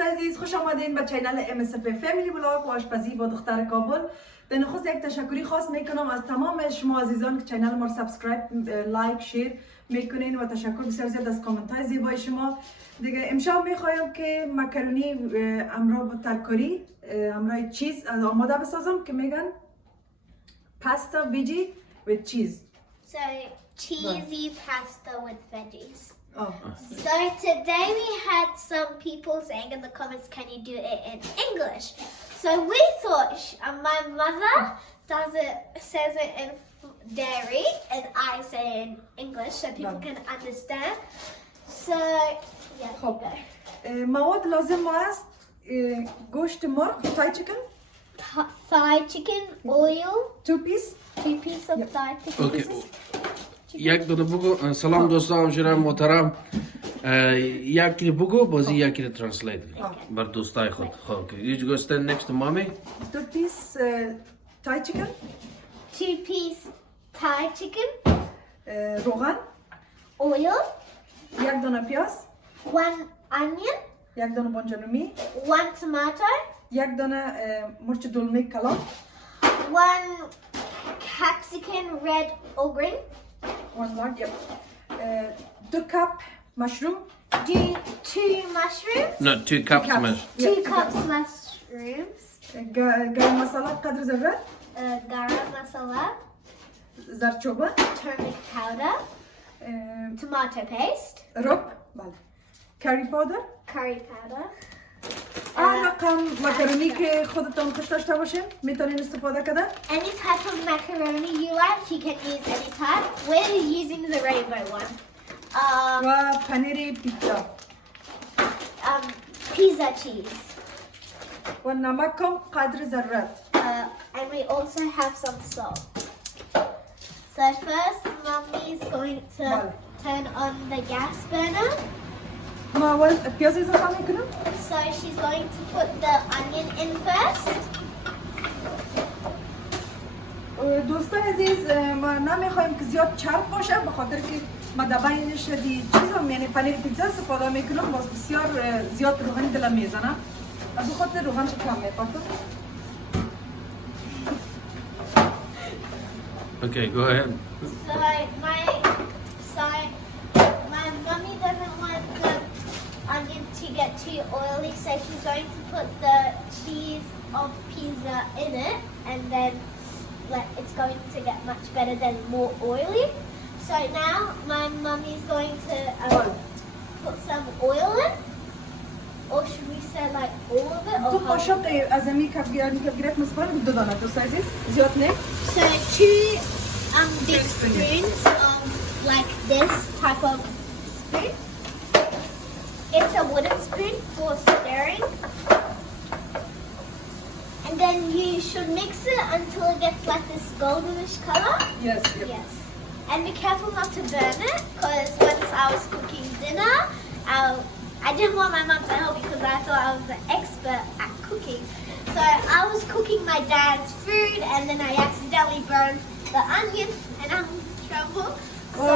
دوستان عزیز خوش آمدین به چینل MSF فامیلی بلاگ و آشپزی با دختر کابل. به نخست یک تشکری خاص میکنم از تمام شما عزیزان که چینل ما رو سابسکرایب، لایک، شیر میکنین و تشکر بسیار زیاد از کامنت های زیبای شما. دیگه امشب میخوایم که مکرونی همراه با ترکاری همراه چیز آماده بسازم که میگن پاستا ویجی with cheese. So cheesy pasta with veggies. Oh. So today we had some people saying in the comments, can you do it in English? So we thought my mother says it in dairy and I say it in English so people can understand. So yeah, خب مواد لازم است گوشت مرغ thigh chicken, thigh chicken, oil, 2 piece. 2 pieces of thigh chicken. اوکی یک دونه بگو سلام دوستان همشیران محترم یکی بگو بازی یکی رو ترنسلیت بر دوستای خود خب you go stand next to mommy 2 piece thigh chicken, 2 piece thigh chicken, روغن, oil, یک دونه پیاز, 1 onion, یک دونه بانجانومی, 1 tomato, یک دونه مرچ دلمه کلان, 1 capsicum red or green, 1 log, yep. 2 cup mushroom, do 2 mushrooms, no 2 cups mash 2 cups mushrooms, گرم مساله قدر ذره, garam masala, زرچوبه, turmeric powder, tomato paste, رب, بله, curry powder. curry powder, رقم مکرونی که خودتون خوش داشته باشین میتونین استفاده کنه. any type of macaroni you like, you can use any type. We're using the rainbow one. و پنیر پیتزا Pizza cheese. و نمک کم قدر ذره. And we also have some salt. So first, Mommy is going to turn on the gas burner. ما اول پیاز اضافه میکنم. So she's going to put the onion in first. دوستان عزیز ما نمیخوایم که زیاد چرب باشه به خاطر که ما دبایش دی چیزا یعنی پنیر پیتزا استفاده میکنم باز بسیار زیاد روغن دلم میزنم از خاطر روغنش کم میپاشم. okay go ahead So my mommy doesn't want the onion to get too oily, so she's going to put the cheese of pizza in it, and then it's going to get much better than more oily. So now my mommy's going to put some oil in, or should we say like all of it? تو Or قاشق از امی که گرفت مسپرم دو دانه دوستان عزیز زیاد نه. so 2 big spoons of like this type of spoon. It's a wooden spoon for stirring. And then you should mix it until it gets like this goldenish color. Yes. Yes. And be careful not to burn it, because once I was cooking dinner, I didn't want my mum to help because I thought I was an expert at cooking. So I was cooking my dad's food and then I accidentally burned the onion and I'm in trouble.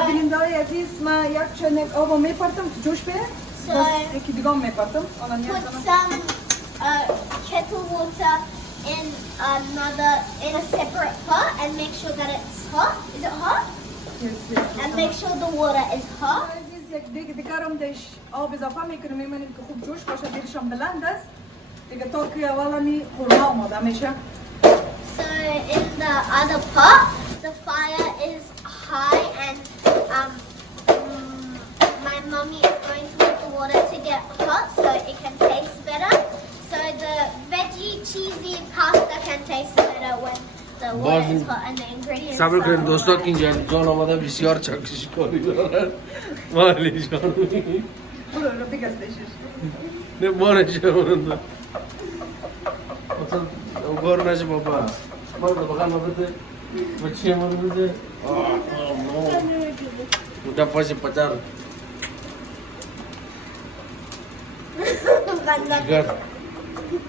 بیننده‌های عزیز ما یک چنک آب میپرتم که جوش بیه. بس یکی دیگه میپرتم. Put some kettle water in a separate pot and make sure that it's hot. Is it hot? Yes. And make sure the water is hot. عزیز یک دیگرم دیش آب اضافه میکنم میمونیم که خوب جوش باشه دیرشم بلند است. دیگه تا که اولی خورما آماده میشه. So in the other pot, the fire is high and my mommy is going to put the water to get hot so it can taste better. So the veggie cheesy pasta can taste better when the water is hot and the ingredients صبر are کنید دوستان hot. که اینجا جان آمده بسیار چکشکاری دارن مالی جان برو بگذبشش. نه مانه شمانده مثلا گار نشه بابا ما رو بخواه ما بده بچه ما رو بده بودا پاسی پتر شکر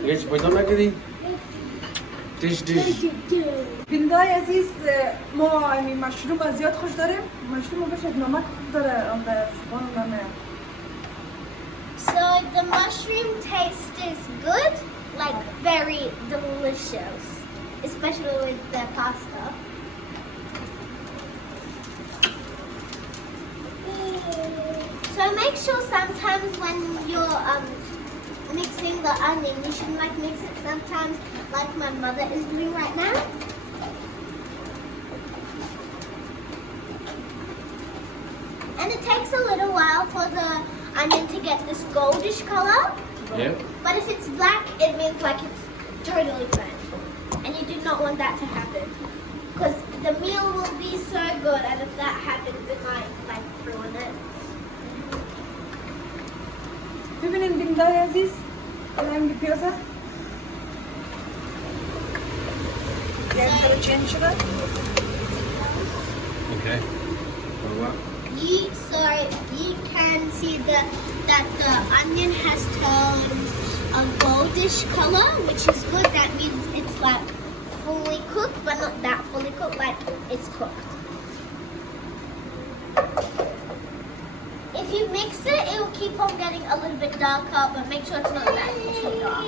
هیچ پیدا نکردی؟ دیش بیننده‌های عزیز ما این مشروم زیاد خوش داریم. مشروم بشه نمک خوب داره آن به زبان نمیاد. So the mushroom taste is good, like very delicious, especially with the pasta. So make sure sometimes when you're mixing the onion, you should like mix it sometimes like my mother is doing right now. And it takes a little while for the onion to get this goldish color. Yeah. But if it's black, it means like it's totally burnt. And you do not want that to happen. Because the meal will be so good, and if that happens, it might like ruin it. ببینین بیندای عزیز الان پیازه یک ذره چین شده. Okay. You can see that the onion has turned a goldish color, which is good. That means it's like fully cooked, but not that fully cooked, like it's cooked. If you mix it, it will keep on getting a little bit darker, but make sure it's not that too dark.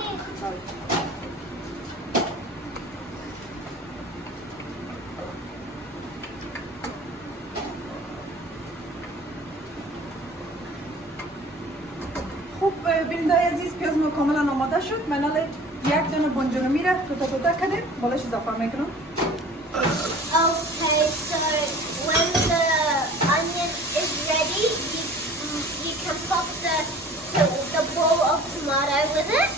خوب بیندای عزیز پیاز ما کاملا آماده شد. من الان یک دونه بنجانمی را کوتاه کردیم بالاش اضافه میکنم. Okay, so when the onion is ready, you can pop the bowl of tomato with it.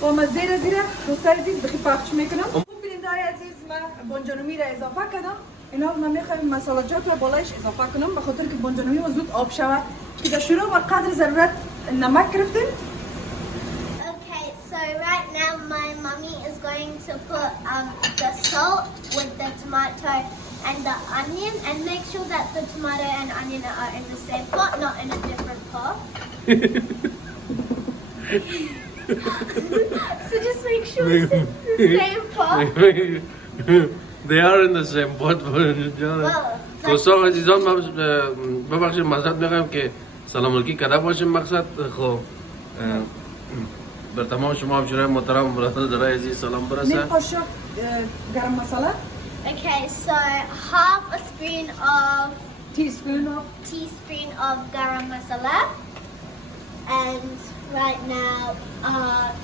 با مزه را زیر دوستای عزیز بخی پخش میکنم. خوب بیندای عزیز من بنجانمی را اضافه کردم. اینا من میخوایم مسالجات را بالایش اضافه کنم به خاطر که بنجانمی ما زود آب شود. که در شروع و قدر ضرورت نمک گرفتیم. Okay, so right now my mommy is going to put the salt with the tomato and the onion, and make sure that the tomato and onion are in the same pot, not in a different pot. So just make sure it's in the same pot. They are in the same pot. دوستان عزیزان ببخشید معذرت میخوایم که سلام علیکی کرده باشیم. مقصد خب بر تمام شما همشیرای محترم برادرای عزیز سلام برسه. نیم قاشق گرم مساله. Okay, so half a teaspoon of garam masala, and right now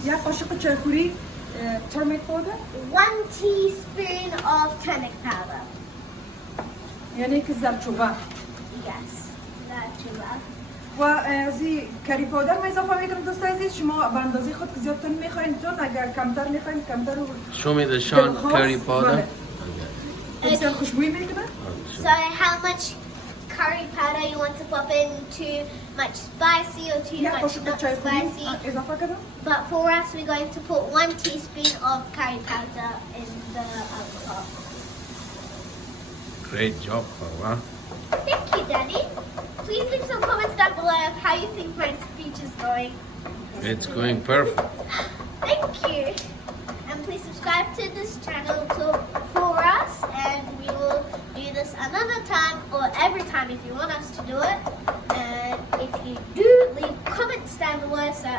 یک قاشق چایخوری turmeric powder. 1 teaspoon of turmeric powder. یعنی که زردچوبه. Yes, that's و ازی کری پاودر ما اضافه میکنم دوستای عزیز. شما به اندازه خود که زیادتر میخواین تون، اگر کمتر میخواین کمتر رو Show me the Sean curry powder. بسیار خوشبویی میکنه. So how much curry powder you want to pop in? Too much spicy or too یک much قاشق not چایخوری spicy? اضافه کردم. But for us, we're going to put 1 teaspoon of curry powder in the pot. Great job, Farwa. Thank you, Daddy. Please leave some comments down below of how you think my speech is going. It's going perfect. Thank you. And please subscribe to this channel for us, and we will do this another time or every time if you want us to do it. And if you do, leave comments down below so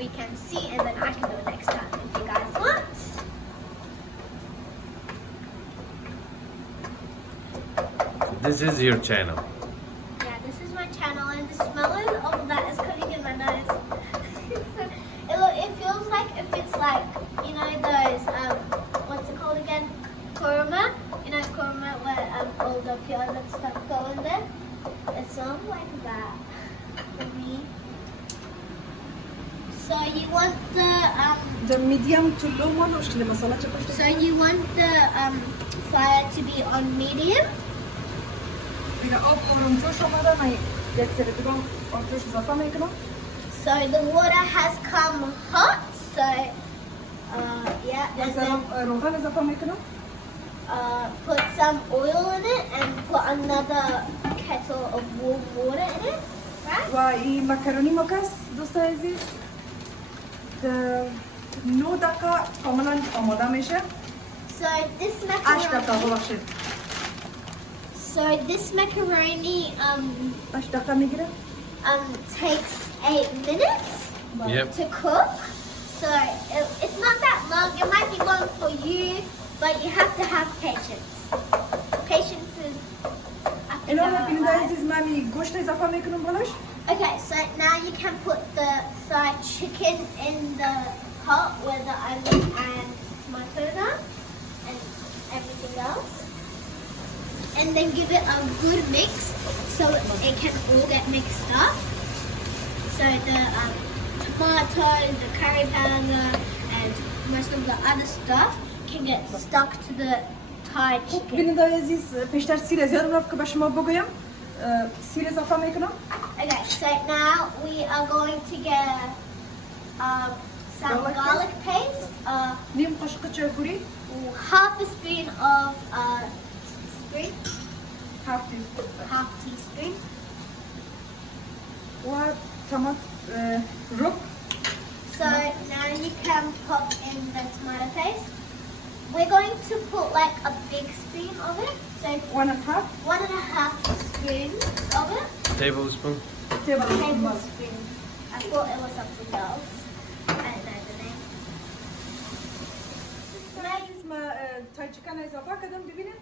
we can see, and then I can do it next time if you guys want. This is your channel. Yeah, this is my channel, and the smell of that is coming in my nose. It feels like if it's like, you know, those, what's it called again? Korma. You know, korma where all the peels and stuff go in there. It smells like that for me. So you want The medium to low one or شکل مساله چه پشت؟ so you want the fire to be on medium. دیگه آب آرامجوش آمده. من یک سری دیگه آبجوش اضافه میکنم. So the water has come hot. So yeah, یک and سری then روغن اضافه میکنم. put some oil in it and put another kettle of warm water in it, right? و این مکرونی ما کس دوستای عزیز 9 دقیقه کاملا آماده میشه. So this 8 دقیقه macaroni. ببخشید. So this macaroni 8 دقیقه میگیره. takes 8 minutes Yep. to cook. So it's not that long. It might be long for you, but you have to have patience. Patience is. I think اینا I'm رو ببینید right. عزیز مامی گوشت اضافه میکنم بالاش. Okay, so now you can put the fried chicken in the pot where the onion and tomatoes are and everything else. And then give it a good mix so it can all get mixed up. So the tomatoes, the curry powder and most of the other stuff can get stuck to the Thai chicken. ببینید عزیز پیشتر سیر زیاد رفت که به شما بگویم سیر اضافه میکنم. Okay, so now we are going to get some garlic paste, نیم قاشق چرکوری. half a spoon of spoon, هفت half teaspoon. و تمام رب. So now you can pop in the tomato paste. We're going to put like a big spoon of it, so 1.5 1.5 spoons of it. Tablespoon. Tablespoon. I thought it was something else. I don't know the name. عزیز ما تای چکن اضافه کردم ببینید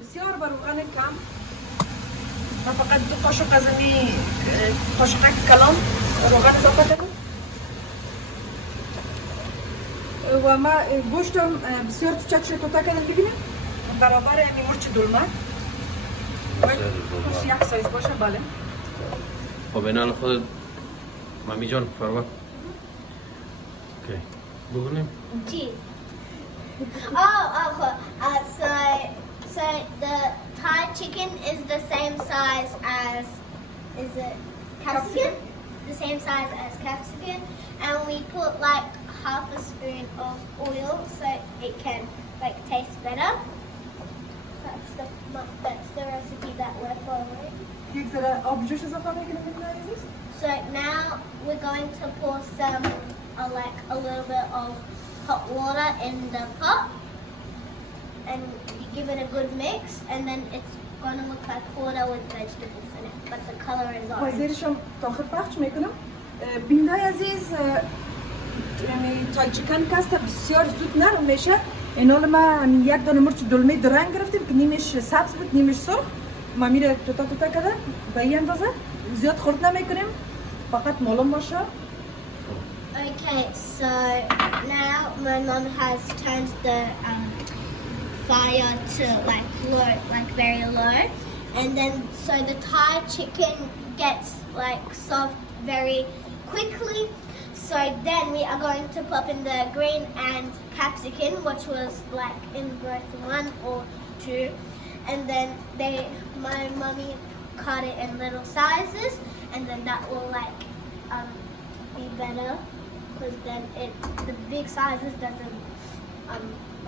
بسیار بر روغن کم و فقط 2 قاشق از این قاشق کلام روغن اضافه کردم و ما گوشتم بسیار تو چچ توتا کردم ببینید برابر این مرچ دلمه باید یک سایز باشه بله خب این حال خود مامی جان فروا. اوکی. بگونیم. Gee. So the Thai chicken is the same size as, is it capsicum? The same size as capsicum, and we put like half a spoon of oil so it can like taste better. That's the recipe that we're following. یک ذره آب جوش اضافه میکنم ببینید عزیز So now we're going to pour some, like a little bit of hot water in the pot, and you give it a good mix, and then it's going to look like water with vegetables in it, but the color is و orange. زیرشم تاخیر پخش میکنم بینده عزیز یعنی تای چکن کسته بسیار زود نرم میشه این حال ما یک دانه مرچ دلمه درنگ گرفتیم که نیمش سبز بود نیمش سرخ ما میره توتا کرده به این اندازه زیاد خورد نمیکنیم فقط معلوم باشه Okay, so now my mom has turned the fire to like low, like very low, and then so the Thai chicken gets like soft very quickly. So then we are going to pop in the green and capsicum, which was like in both 1 or 2, and then my mommy cut it in little sizes, and then that will like be better. Because then the big sizes doesn't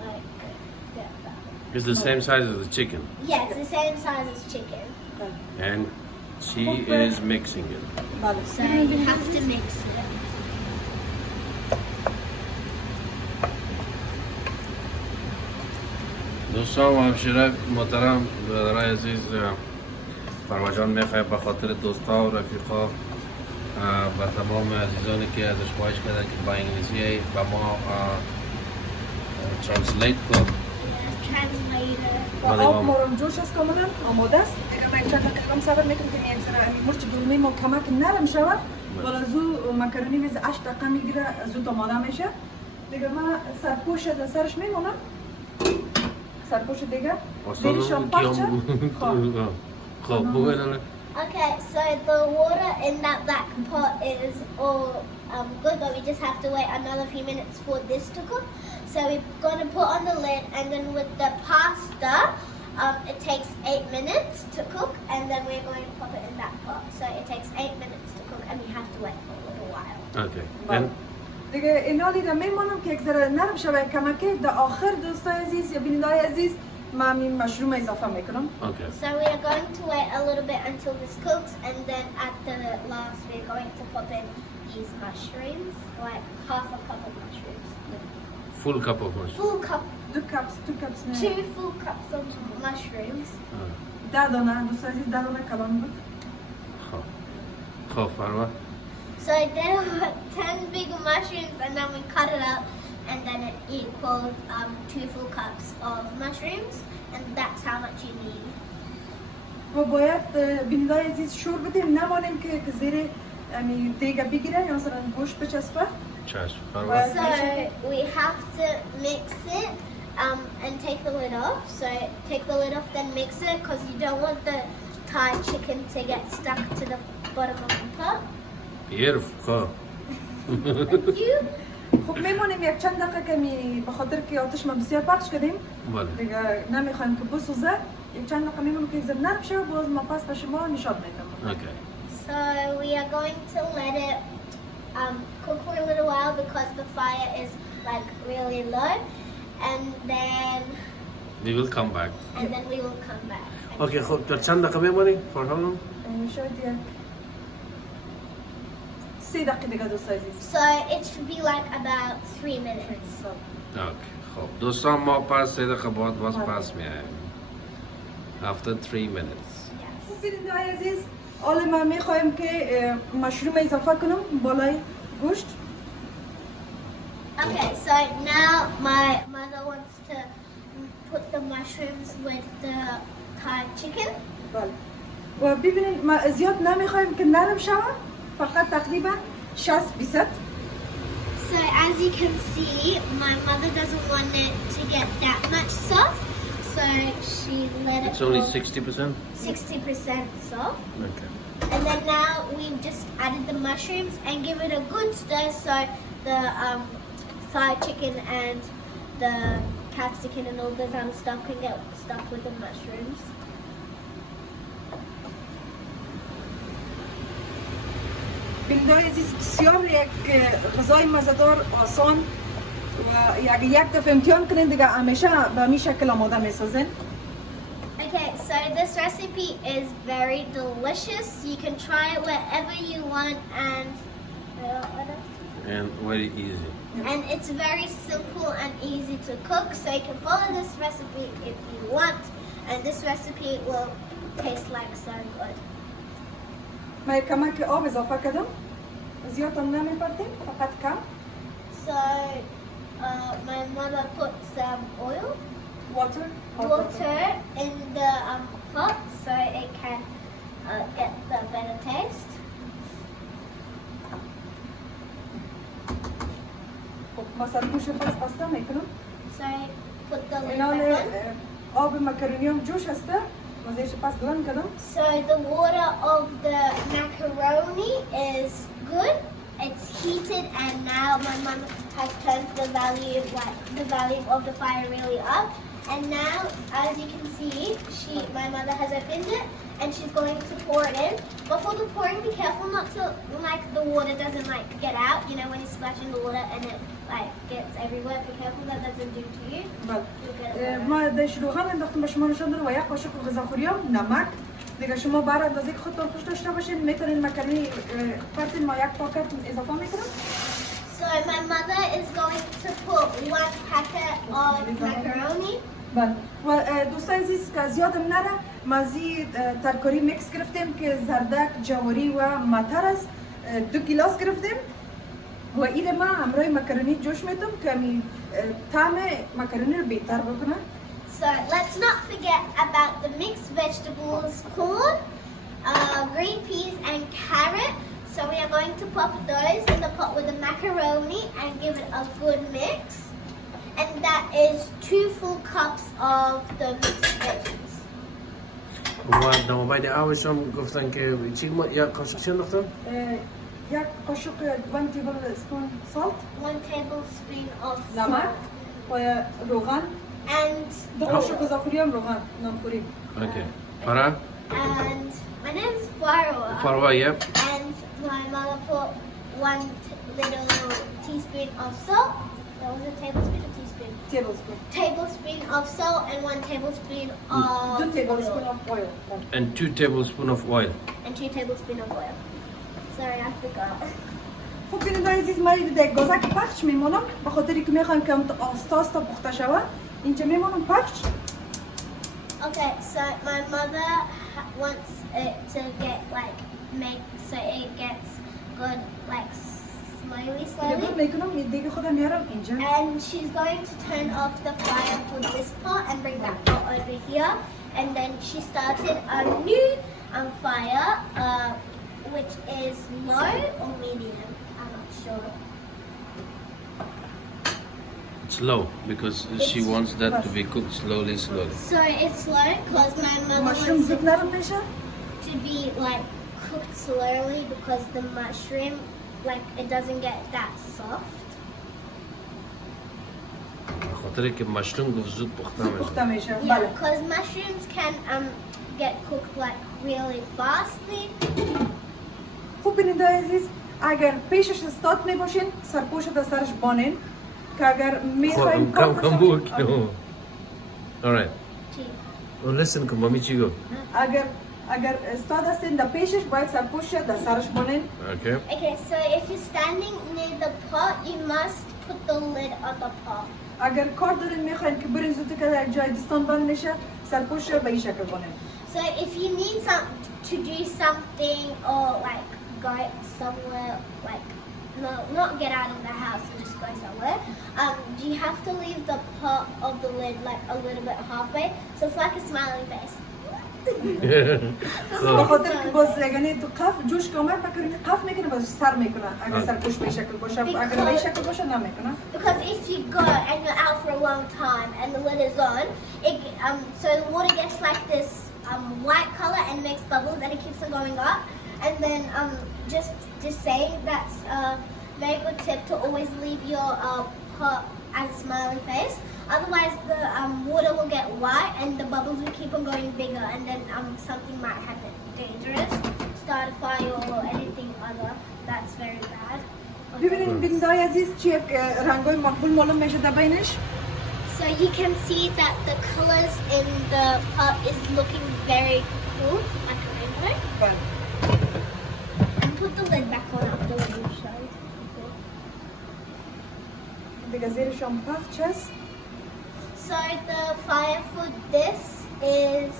like get that. It's the same size as the chicken. Yeah, it's the same size as chicken. And she is mixing it. بله So you have to mix it. دوستان و همشیره محترم برادرای عزیز فروا جان میخواه به خاطر دوستا و رفیقا و تمام عزیزانی که ازش خواهش کردن که با انگلیسی با ما ترانسلیت کن Translator. و آب مارم جوش است کاملا آماده است دیگه من چند دقیقه صبر میکنم که یک ذره مرچ دلمه ما کمک نرم شود ولی زو مکرونی میز 8 دقیقه میگیره زود آماده میشه دیگه من سرپوش در سرش میمونم سرپوش دیگه زیرشم پخشه خب بگوید Okay, so the water in that black pot is all good, but we just have to wait another few minutes for this to cook. So we're going to put on the lid, and then with the pasta, it takes 8 minutes to cook, and then we're going to pop it in that pot. So it takes 8 minutes to cook, and we have to wait for a little while. Okay. Then دیگه اینا دیگه میمونم که یک ذره نرم شوه کمکی در آخر دوستای عزیز یا بینندای عزیز من این مشروم اضافه میکنم. Okay. So we are going to wait a little bit until this cooks, and then at the last we're going to pop in these mushrooms, like half a cup of mushrooms. Full cup of mushroom. Full cup, 2 cups 2 full cups of mushrooms. 10 دانه دوستای عزیز 10 دانه کلام بود. خب خب فرما. So there were 10 big mushrooms and then we cut it up and then it equaled 2 full cups of mushrooms and that's how much you need. و باید بینیدای عزیز شور بدیم نمانیم که زیر دیگه بگیره یا مثلا گوشت بچسبه. چشم فرما. So we have to mix it and take the lid off. So take the lid off then mix it because you don't want the Thai chicken to get stuck to the bottom of the pot. Beautiful. Thank you. خب میمونیم یک چند دقیقه که به خاطر که آتش ما بسیار پخش کردیم دیگه نمیخوایم که بسوزه یک چند دقیقه میمونیم که زیر نرم شه باز ما پس به شما نشان میدم. Okay. So we are going to let it cook for a little while because the fire is like really low and then We will come back. we will come back. Okay, خب تا چند دقیقه میمونی؟ For how long? شاید یک 3 دقیقه دیگه دوست عزیز. So it should be like about 3 minutes. Okay. خب دوستان ما پس 3 دقیقه بعد باز پس میایم. After 3 minutes. خوب بیننده های عزیز حالا ما میخوایم که مشروم اضافه کنم بالای گوشت. Okay, so now my mother wants to put the mushrooms with the Thai chicken. بله. و ببینید ما زیاد نمیخوایم که نرم شوه فقط تقریبا 60%. So as you can see, my mother doesn't want it to get that much soft, so she let it It's only go 60%? 60% soft. Okay. And then now we've just added the mushrooms and give it a good stir so the fried chicken and the capsicum and all the other stuff can get stuck with the mushrooms. بیننده عزیز بسیار یک غذای مزه‌دار آسان و یک دفعه امتحان کنین دیگه همیشه به همین شکل آماده میسازین. Okay, so this recipe is very delicious. You can try it wherever you want and very easy. And it's very simple and easy to cook, so you can follow this recipe if you want, and this recipe will taste like so good. ما کمک آب اضافه کردم زیاد هم نمیپرتیم فقط کم. So my mother put some oil, water in the pot so it can get the better taste. ما سرگوش پس بسته میکنم. So put the lid اینال back on. آب مکرونی هم جوش هسته مزهش پس بلند کردم. So the water of the macaroni is good. It's heated and now my mum has turned the volume of the fire really up. And now, as you can see, my mother has opened it and she's going to pour it in. Before the pouring, be careful not to the water doesn't get out. You know when you splash in the water and it gets everywhere. Be careful that doesn't do to you. بله. ما داش روغن انداختم به شما نشون دادم و یک قاشق غذاخوری هم نمک. دیگه شما بر اندازه که خودتون خوش داشته باشین میتونین مکرونی پرتین ما یک پاکت اضافه میکنم. So my mother is going to put 1 packet of macaroni. بله. و دوستان عزیز که زیادم نره مازی ترکاری میکس گرفتیم که زردک، جواری و ماتر است 2 گیلاس گرفتیم و این ما همراه مکرونی جوش میدم که می طعم مکرونی رو بهتر بکنه. So let's not forget about the mixed vegetables, corn, green peas and carrot. So we are going to pop those in the pot with the macaroni and give it a good mix. And that is 2 full cups of the mixed veggies. و نوباید آوشم گفتن که چی ما یک قاشق چی انداختم؟ یک قاشق 1 tablespoon salt 1 tablespoon of نمک salt. و روغن And 2 قاشق غذاخوری هم روغن نانخوری. Okay. Farah? and my name is Farwa. Farwa, yep. And my mother put 1 little teaspoon of salt. That was a tablespoon or teaspoon? Tablespoon. Tablespoon of salt and 1 tablespoon of 2 tablespoon oil. of oil. And 2 tablespoons of oil. And 2 tablespoon of oil. Sorry, I forgot. خب بیننده عزیز ما یک گازک پخش میمونم به خاطری که میخوایم که آستا پخته شوه اینجا میمونم پخش. Okay, so my mother wants it to get make so it gets good like slowly. دیگه میکنم دیگه خودم میارم اینجا. And she's going to turn off the fire for this pot and bring that pot over here. And then she started a new fire, which is low or medium. I'm not sure. It's low because she wants that to be cooked slowly. So it's low because my mother مشروم wants زود it نرم میشه. to be like cooked slowly because the mushroom, like it doesn't get that soft. خاطر که مشروم گفت زود پخته میشه. Yeah, بله. because mushrooms can get cooked like really fastly. خوب بیننده عزیز اگر پیشش استاد می باشین سرپوش تا سرش بانین که اگر میخواین کم بوک. Alright. Gee. Oh, listen کن مامی چی گفت. اگر استاد هستین در پیشش باید سرپوش در سرش بانین. Okay. Okay, so if you're standing near the pot, you must put the lid on the pot. اگر کار دارین میخواین که برین زودی که در جای دستان بند میشه سرپوش به این شکل بانین. So if you need to do something or like go somewhere, like not get out of the house and just go somewhere, you have to leave the pot of the lid like a little bit halfway, so it's like a smiley face. به خاطر که باز یعنی تو قف جوش که آمد بکنید قف میکنه باز سر میکنه اگر سرپوش به این شکل باشه اگر به این شکل باشه نمیکنه. Because if you go and you're out for a long time and the lid is on, so the water gets like this white color and makes bubbles and it keeps on going up. And then just saying that's a very good tip to always leave your pot as a smiley face. Otherwise the water will get white and the bubbles will keep on going bigger and then something might happen dangerous, start a fire or anything other. That's very bad. ببینید بیننده‌های عزیز چی یک رنگای مقبول معلوم میشه در بینش. So you can see that the colors in the pot is looking very cool, like a rainbow. بله. And put the lid back on after what you showed. دیگه زیرش هم پخش هست. So the fire for this is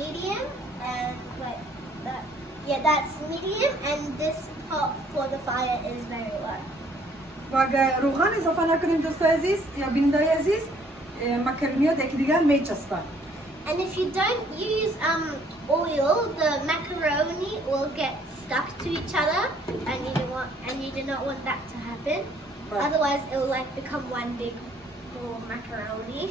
medium and wait, that's medium and this pot for the fire is very low. و اگر روغن اضافه نکنیم دوستای عزیز یا بیننده‌های عزیز مکرونی ها یکی دیگه میچسبن. And if you don't use oil, the macaroni will get stuck to each other, and you do not want that to happen. Right. Otherwise, it will like become one big macaroni.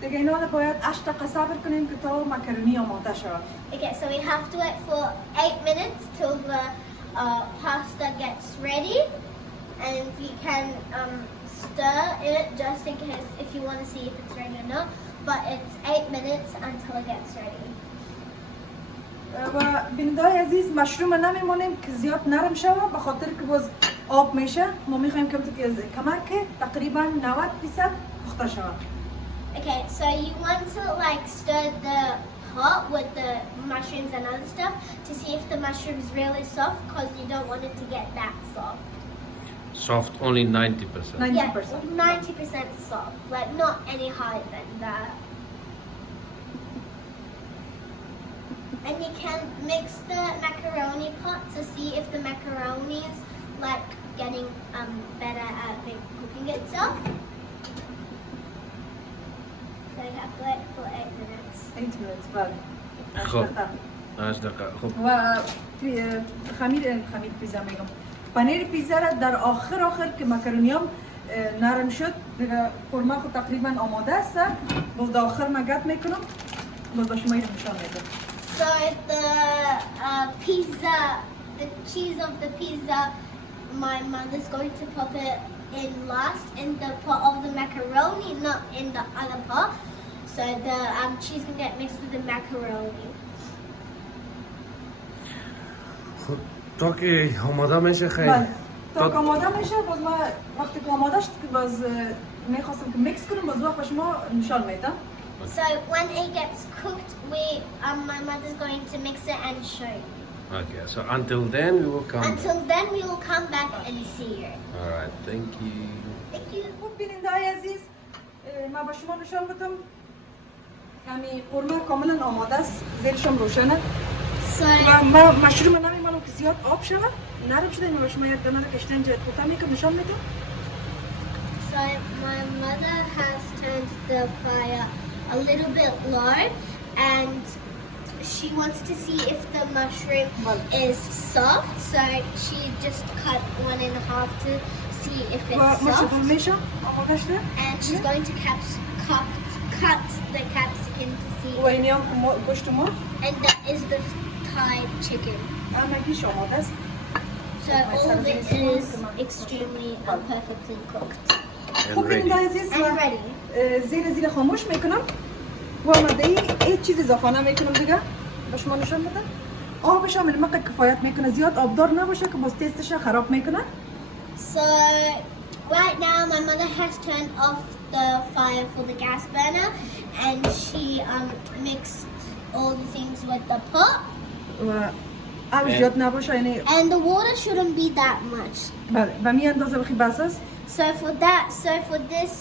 دیگه اینا رو باید 8 دقیقه صبر کنیم که تا مکرونی آماده شود. Okay, so we have to wait for 8 minutes till the pasta gets ready, and you can stir it just in case if you want to see if it's ready or not. But it's 8 minutes until it gets ready. و بیننده‌های عزیز مشروم نمیمونیم که زیاد نرم شود به خاطر که باز آب میشه. ما میخوایم که کمک تقریبا 90% پخته شود. Okay, so you want to like stir the pot with the mushrooms and other stuff to see if the mushroom is really soft because you don't want it to get that soft. Soft only 90%. 90%. Yeah, 90% soft, like not any higher than that. And you can mix the macaroni pot to see if the macaroni is like getting better at cooking itself. So you have to wait for 8 minutes. 8 minutes بله. خب 8 دقیقه. خب و خمیر پیزا میگم. پنیر پیزا را در آخر که مکرونیام نرم شد دیگه قورمه خود تقریبا آماده است. باز در آخر مگد میکنم. باز با شما نشان میدم. So the pizza, the cheese of the pizza, my mother's going to pop it in last in the pot of the macaroni, not in the other pot. So the cheese can get mixed with the macaroni. خب تا که آماده میشه خیلی. بله. تا که آماده میشه باز ما وقتی که آماده شد که باز میخواستم که میکس کنم باز وقت با شما نشان میدم. So when it gets cooked, my mother's going to mix it and show you. Okay, so until then we will come. Until then, we will come back and see you. All right, thank you. Thank you. خوب بیننده‌های عزیز ما با شما نشان بدم همین قورمه کاملا آماده است زیرشم روشنه So, و ما مشروم نمیمانم که زیاد آب شود نرم شده این شما یک دانه رو کشتن جد کوتاه میکنم نشان میدم so my mother has turned the fire a little bit low, and she wants to see if the mushroom is soft. So she just cut one in half to see if و it's مشروم soft. میشه آماده شده And she's going to cut the capsicum to see. و اینی هم گوشت مرغ And that is the Thai chicken. همگیش آماده است So all of it is extremely and perfectly cooked خوب ببینید عزیز and ready. زیر خاموش میکنم و آماده ای هیچ چیز اضافه نمیکنم دیگه به شما نشان بدم آبش هم المقدار کفایت میکنه زیاد آبدار نباشه که باز تستش خراب میکنه So right now my mother has turned off the fire for the gas burner, and she mixed all the things with the pot. و آب زیاد نباشه یعنی And the water shouldn't be that much. بله به می اندازه بخی بس است So for this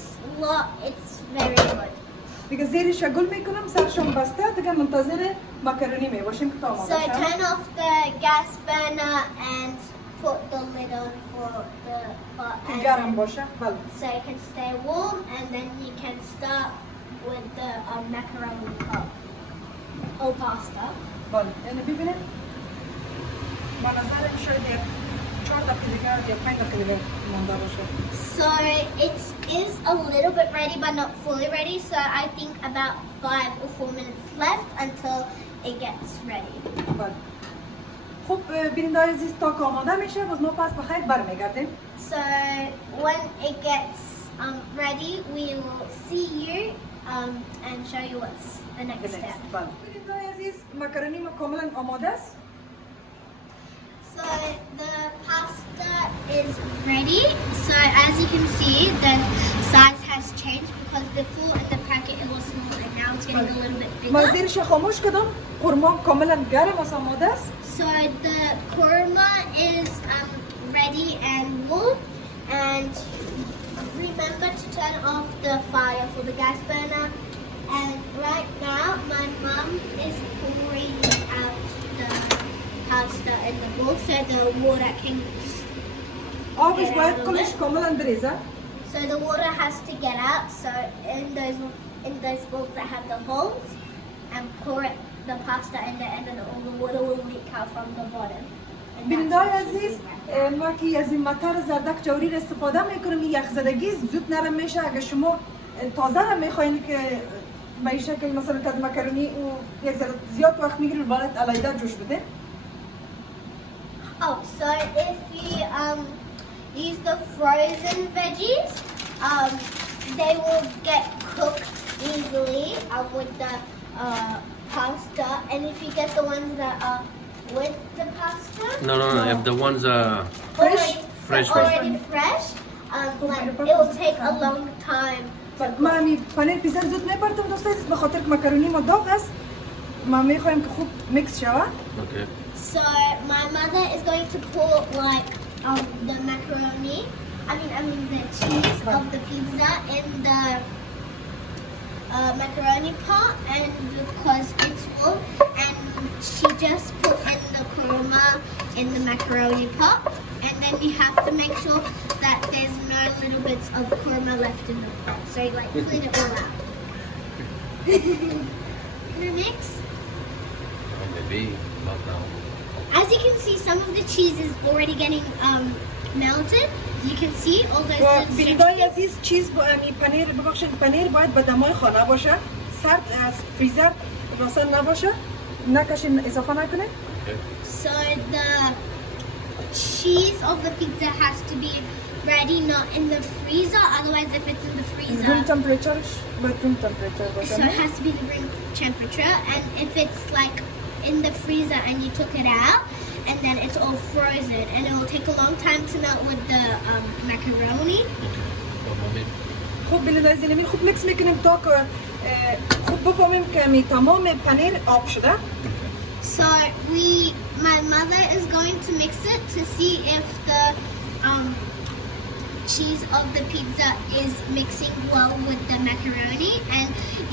lot, it's very good. دیگه زیرش گل میکنم سرشون بسته دیگه منتظر مکرونی می باشیم که تا آماده So شه turn off the gas burner and put the lid on for the pot. که and گرم then- باشه بله So it can stay warm, and then you can start with the macaroni pot or pasta. بله یعنی ببینید با نظرم شاید 4 دقیقه دیگه یا 5 دقیقه دیگه مونده باشه So it is a little bit ready, but not fully ready. So I think about 5 or 4 minutes left until it gets ready. بله خب بیننده عزیز تا که آماده میشه باز ما پس بخیر برمیگردیم So when it gets ready, we will see you and show you what's the next step. بله بیننده عزیز مکرونی ما کاملا آماده است So the pasta is ready. So as you can see, the size has changed because before in the packet it was small and now it's getting a little bit ما bigger. زیرش خاموش کردم قرمام کاملا گرم و آماده است So the korma is ready and warm, and remember to turn off the fire for the gas burner. And right now my mum is pouring out the pasta in the bowl so the water can آبش باید کلش کاملا بریزه So the water has to get out. So in those bowls that have the holes, and pour the pasta in there, and then all the water will leak out from the bottom. And بیننده that's عزیز ما که از این مطر زردک جوری را استفاده میکنیم این یخزدگی زود نرم میشه اگه شما تازه هم میخواین که به این شکل مثلا کد مکرونی و یک ذره زیاد وقت میگیره باید علیده جوش بده Oh, so if you use the frozen veggies, they will get cooked easily with the pasta. And if you get the ones that are with the pasta, No, if the ones are Fresh? Fresh, already fresh, like it will take a long time. ما همی پنیر پیزا زود میبردم دوست عزیز به خاطر که مکرونی ما داغ است ما میخوایم که خوب میکس شود okay. So my mother is going to put like the macaroni, I mean the cheese of the pizza in the macaroni pot, and because it's full, and she just put in the korma in the macaroni pot, and then you have to make sure that there's no little bits of korma left in the pot. So you like clean it all out. Can I mix? Maybe not now. As you can see, some of the cheese is already getting melted. You can see all those و little بینندای strips. عزیز چیز پنیر ببخشید پنیر باید به دمای خانه باشه سرد از فریزر روشن نباشه نکشین اضافه نکنه Okay. So the cheese of the pizza has to be ready, not in the freezer. Otherwise, if it's in the روم freezer, تمپریچرش باید روم تمپریچر so باشه it has to be the room temperature. And if it's like in the freezer and you took it out, and then it's all frozen, and it will take a long time to melt with the macaroni. One moment. خوب بینندای زلیمی خوب میکس میکنیم تا که خوب بفهمیم که می تمام پنیر آب شده So my mother is going to mix it to see if the cheese of the pizza is mixing well with the macaroni, and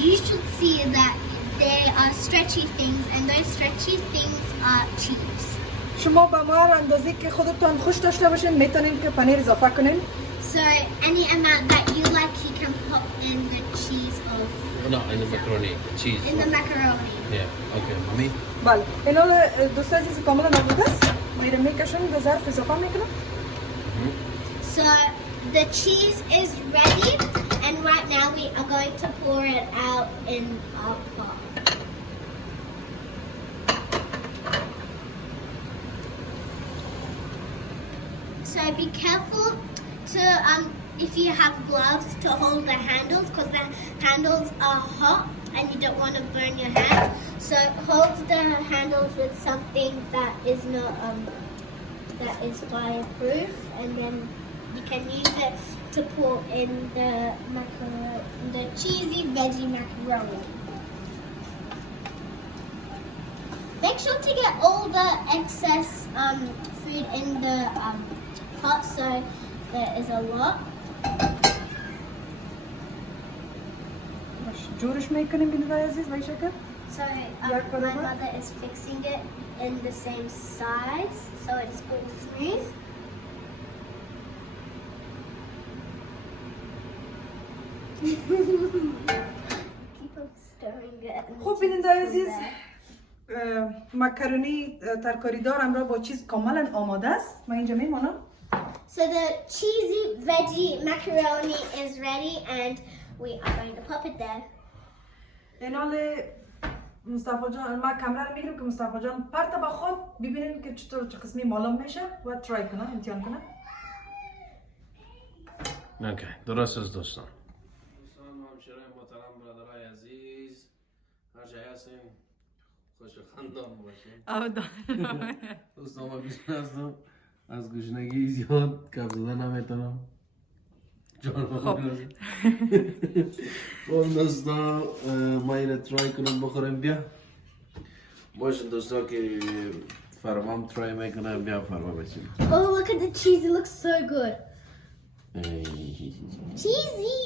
you should see that they are stretchy things, and those stretchy things are cheese. شما به ما هر اندازی که خودتان خوش داشته باشین میتونین که پنیر اضافه کنین. So any amount that you like, you can put in the cheese of. No, in the macaroni, cheese. In the macaroni. Yeah, okay, mommy. بله اینا دوست عزیز کاملا آماده است. ما اینو میکشیم به ظرف اضافه میکنم. So the cheese is ready, and right now we are going to pour it out in our pot. So be careful to if you have gloves to hold the handles, because the handles are hot and you don't want to burn your hands. So hold the handles with something that is not that is fireproof, and then you can use it to pour in the cheesy veggie macaroni. Make sure to get all the excess food in the pot, so there is a lot. جورش میکنیم بینید عزیز به این شکل. So my mother is fixing it in the same size, so it's all smooth. Keep on stirring it. خوب بینید عزیز مکرونی ترکاری دار همراه با چیز کاملا آماده است. من اینجا میمانم. So the cheesy veggie macaroni is ready, and we are going to pop it there. این حال مصطفی جان ما کاملا رو میگیرم که مصطفی جان پرت به خود ببینین که چطور چه قسمی معلوم میشه و ترای کنه امتحان کنه. اوکی درست است دوستان. دوستان و همشیرای محترم برادرای عزیز هر جای هستین خوش و خندان باشین. دوستان ما بیشتر هستم از گوشنگی زیاد کف زدن نمیتونم. خب دوستان ما اینو ترای کنم بخورم بیا باشن دوستان که فرمام ترای میکنم بیا فرما بچین. Oh, look at the cheese, it looks so good. Cheesy!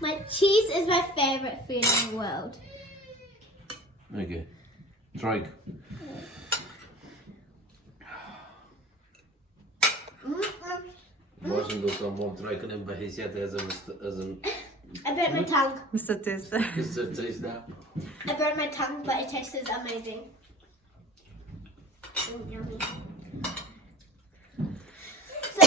My cheese is my favorite food in the world. Okay, try. باشن دوستان ما ترای کنیم به حیثیت از I burnt my tongue. Mr. Taste. I burned my tongue, but it tastes amazing. Yummy. So,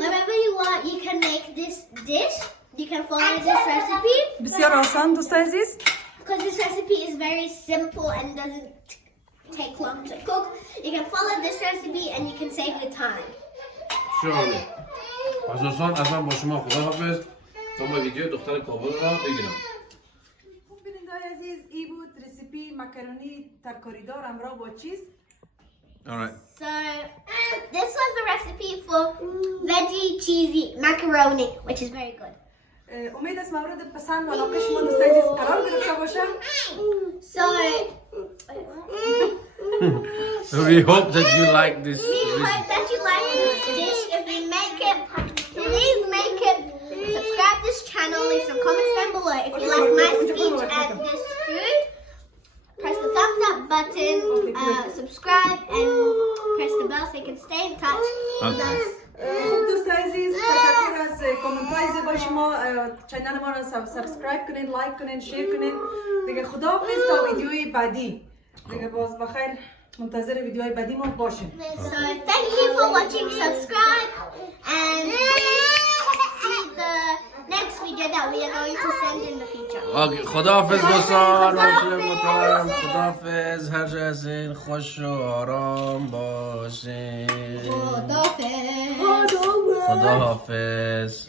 wherever you want, you can make this dish. You can follow this recipe. بسیار آسان دوست عزیز. Because this recipe is very simple and doesn't take long to cook. You can follow this recipe and you can save your time. Surely. از دوستان از من با شما خداحافظ تا ما ویدیو دختر کابل را بگیرم. خوب بیننده عزیز ای بود رسیپی مکرونی ترکاری دار همراه با چیز. Alright. So this was the recipe for veggie cheesy macaroni, which is very good. امید است مورد پسند و علاقه شما دوست عزیز قرار گرفته باشه. So We hope that you like this. we hope that you like this dish. If you make it, please make it. Subscribe this channel. Leave some comments down below. If you like my speech and this food, press the thumbs up button, subscribe, and press the bell so you can stay in touch with us. خوب دوست عزیز تشکر از کامنت های زیبا شما. چینل ما را سابسکرایب کنین، لایک کنین، شیر کنین. دیگه خداحافظ تا ویدیوی بعدی. دیگه باز بخیر منتظر ویدیوهای بعدی ما باشین. So thank you for watching. Subscribe and see the next video that we are going to send in the future. Okay. خداحافظ دوستان. محترم. خداحافظ. هر جا هستین خوش و آرام باشین. خداحافظ.